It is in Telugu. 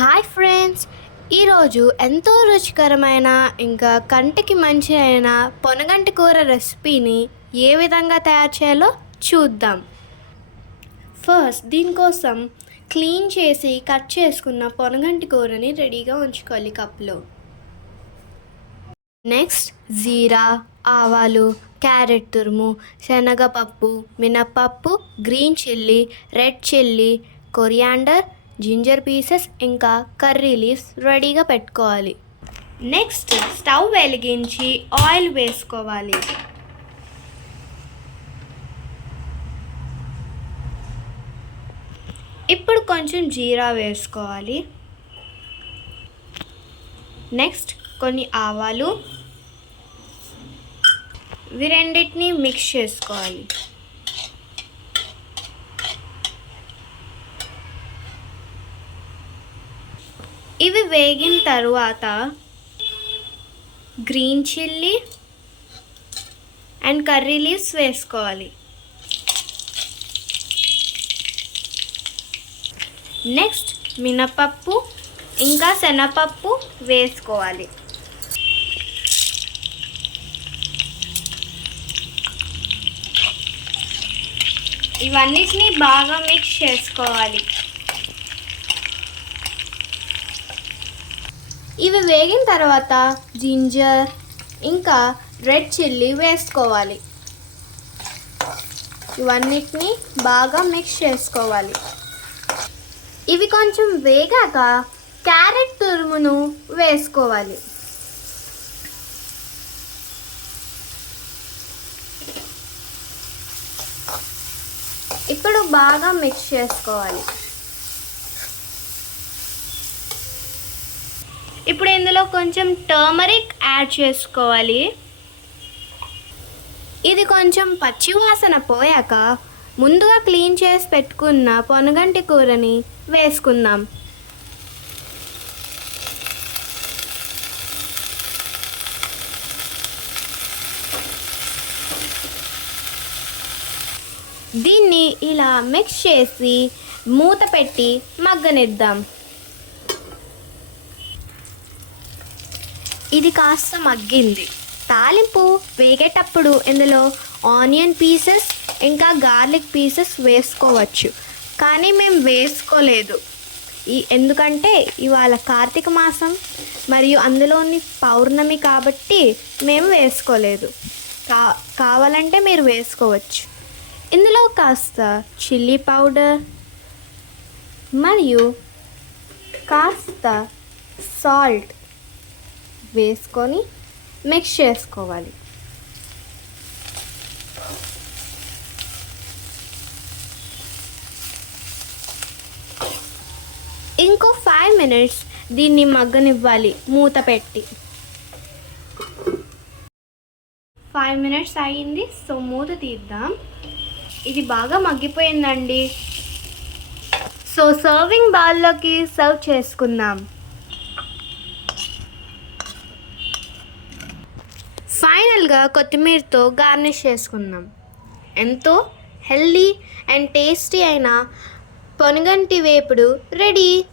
Hi friends. ఈరోజు ఎంతో రుచికరమైన ఇంకా కంటికి మంచి అయిన పొనగంటి కూర రెసిపీని ఏ విధంగా తయారు చేయాలో చూద్దాం. ఫస్ట్ దీనికోసం క్లీన్ చేసి కట్ చేసుకున్న పొనగంటి కూరని రెడీగా ఉంచుకోవాలి కప్లో నెక్స్ట్ జీరా ఆవాలు క్యారెట్ తురుము శనగపప్పు మినప్పప్పు green chilli red chilli coriander ginger pieces ఇంకా కర్రీ లీవ్స్ రెడీగా పెట్టుకోవాలి. నెక్స్ట్ స్టవ్ వెలిగించి ఆయిల్ వేసుకోవాలి. ఇప్పుడు కొంచెం జీరా వేసుకోవాలి. నెక్స్ట్ కొన్ని ఆవాలు. ఇవి రెండింటిని మిక్స్ చేసుకోవాలి. ఇవి వేగిన తరువాత green chilli and curry leaves వేసుకోవాలి. నెక్స్ట్ మినపప్పు ఇంకా శనపప్పు వేసుకోవాలి. ఇవన్నిటిని బాగా మిక్స్ చేసుకోవాలి. ఇవి వేగిన తర్వాత జింజర్ ఇంకా రెడ్ చిల్లీ వేసుకోవాలి. ఇవన్నిటిని బాగా మిక్స్ చేసుకోవాలి. ఇవి కొంచెం వేగాక క్యారెట్ తురుమును వేసుకోవాలి. ఇప్పుడు బాగా మిక్స్ చేసుకోవాలి. ఇప్పుడు ఇందులో కొంచెం టర్మరిక్ యాడ్ చేసుకోవాలి. ఇది కొంచెం పచ్చివాసన పోయాక ముందుగా క్లీన్ చేసి పెట్టుకున్న పొనగంటి కూరని వేసుకుందాం. దీన్ని ఇలా మిక్స్ చేసి మూత పెట్టి మగ్గనిద్దాం. ఇది కాస్త మగ్గింది. తాలింపు వేగేటప్పుడు ఇందులో ఆనియన్ పీసెస్ ఇంకా గార్లిక్ పీసెస్ వేసుకోవచ్చు. కానీ మేము వేసుకోలేదు. ఈ ఎందుకంటే ఇవాళ కార్తీక మాసం మరియు అందులోని పౌర్ణమి కాబట్టి మేము వేసుకోలేదు. కా కావాలంటే మీరు వేసుకోవచ్చు. ఇందులో కాస్త చిల్లీ పౌడర్ మరియు కాస్త సాల్ట్ వేసుకొని మిక్స్ చేసుకోవాలి. ఇంకో ఫైవ్ మినిట్స్ దీన్ని మగ్గనివ్వాలి మూత పెట్టి. ఫైవ్ మినిట్స్ అయ్యింది సో మూత తీద్దాం. ఇది బాగా మగ్గిపోయిందండి. సో సర్వింగ్ బాల్లోకి సర్వ్ చేసుకుందాం. ఫైనల్గా కొత్తిమీరతో గార్నిష్ చేసుకుందాం. ఎంతో హెల్దీ అండ్ టేస్టీ అయిన పొనగంటి వేపుడు రెడీ.